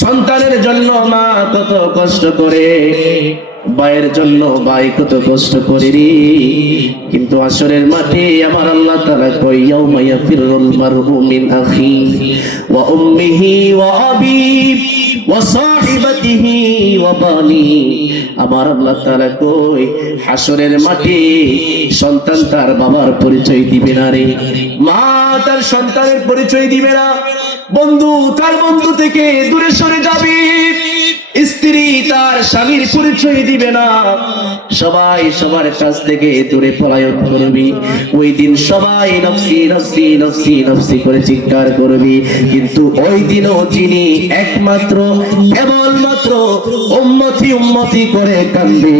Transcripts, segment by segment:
সন্তানের জন্য মা কত কষ্ট করে, ভাইয়ের জন্য ভাই কত কষ্ট করে রে। কিন্তু আসরের মাঠে আমার আল্লাহ তাআলা কই ইয়াউমা ইয়াফিরুল মারউ মিন আখি ওয়া উম্মিহি ওয়া আবিহি ওয়া সাহিবাতিহি ওয়া বানি। আমার আল্লাহ তাআলা কই হাসরের মাঠে সন্তান তার বাবার পরিচয় দিবে না রে, মা তার সন্তানের পরিচয় দিবে না, বন্ধু তার বন্ধু থেকে দূরে সরে যাবে, স্ত্রী তার স্বামীর পরিচয় দিবে না, সবাই সবার কাছ থেকে দূরে পলায়ন করবি। ওই দিন সবাই নফসি নফসি নফসি নফসি করে চিৎকার করবি। কিন্তু ওই দিনও যিনি একমাত্র কেবলমাত্র উম্মতি উম্মতি করে কাঁদবে,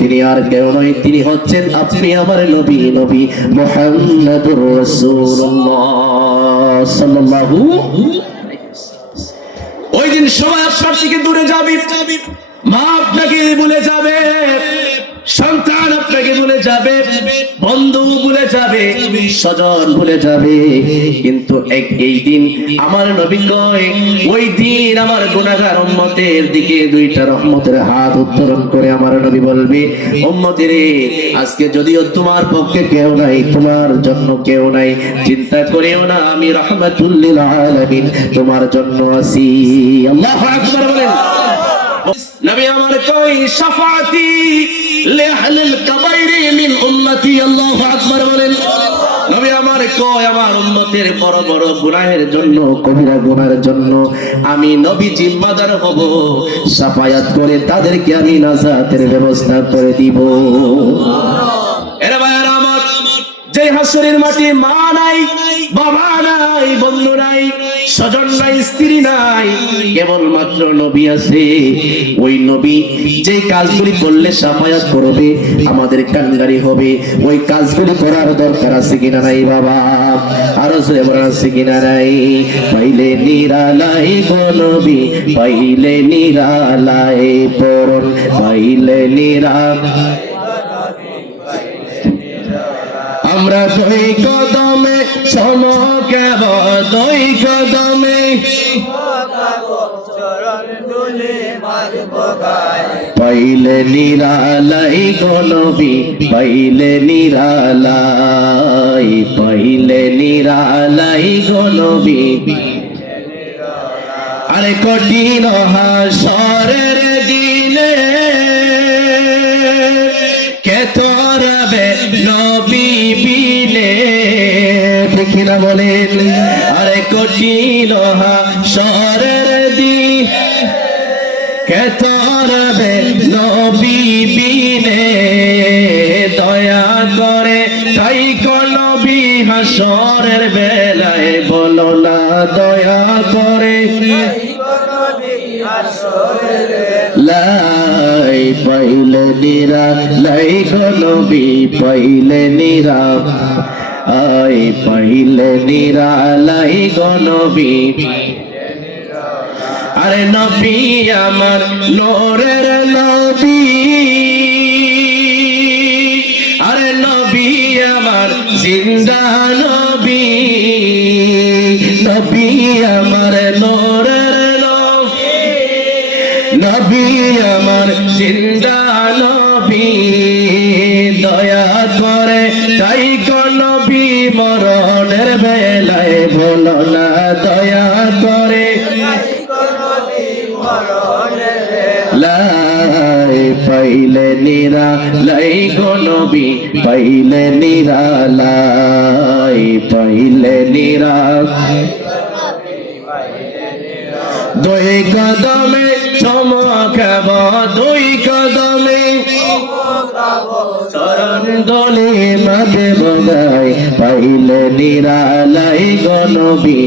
তিনি আর কেউ নয়, তিনি হচ্ছেন আপনি আমার নবী, নবী মুহাম্মদুর রাসূলুল্লাহ সাল্লাল্লাহু। ওই দিন সবাই আপনার থেকে দূরে যাবে, মা আপনাকে ভুলে যাবে, সন্তান আপনাকে ভুলে যাবে, বন্ধু ভুলে যাবে, স্বজন ভুলে যাবে। কিন্তু এই দিন আমার নবী কয়, ওই দিন আমার গুনাহগার উম্মতের দিকে দুইটা রহমতের হাত উত্তোলন করে আমার নবী বলবে, উম্মতেরে আজকে যদিও তোমার পক্ষে কেউ নাই, তোমার জন্য কেউ নাই, চিন্তা করিও না, আমি রাহমাতুল লিল আলামিন তোমার জন্য আছি। আল্লাহু আকবার বলেন। নবী আমার কই শাফাআতি লিআহলিল কাবাইরি মিন উম্মতি। আল্লাহু আকবার বলেন। নবী আমার কই আমার উম্মতের বড় বড় গুনাহের জন্য, কবিরা গুনাহের জন্য আমি নবী জিম্মাদার হব, শাফায়াত করে তাদেরকে আমি নাজাতের ব্যবস্থা করে দিব। এরে ভাইরা আমার, যে হাসরের মাঠে মা নাই, বাবা নাই, বন্ধু নাই, স্বজন নাই, স্ত্রী নাই, কেবলমাত্র নবী আছে। ওই নবী যে কাজগুলি করলে শাফায়াত করবে, আমাদের কান্ডারি হবে, ওই কাজগুলি করার দরকার আছে কিনা নাই বাবা? আরো জোরে বলেন আছে কিনা নাই? পাইলে নিরালাই গো নবী, পাইলে নিরালাই পরন, পাইলে নিরালাই আমরা দুই কদমে সমকেব, দুই কদমে পাইলে নিরালাই গো নবী, পাইলে নিরালাই, পাইলে নিরালাই গো নবী। আরে কঠিন হাসরের দিনে কে তোরাবে নবী বিনে, দেখি না বলেন। আরে কঠিন হাসরের দিন কে তোরাবে নবী বিনে, দয়া করে তাই কোন নবী হাসরের বেলায় বলো না, দয়া করে লাই পাইলে নিরা লাই গো নবী, পাইলে নিরা আই, পাইলে নিরা লাই গো নবী। আরে নবী আমার নূরের নবী, আরে নবী আমার জিন্দা নবী, নবী আমার নূরের নবী, নবী আমার জিন্দা নবী, দয়া করে তাই কোন নবী মরণের বেলায় বলো না, দয়া করে লাই পাইলে নিরা লাই গো নবী, পাইলে নিরা লাই, পাইলে নিরা দুই কদমে চমকাব, দুই কদমে চরণ দলে মাঝে বগাই, পাইলে নিরালাই গো নবী।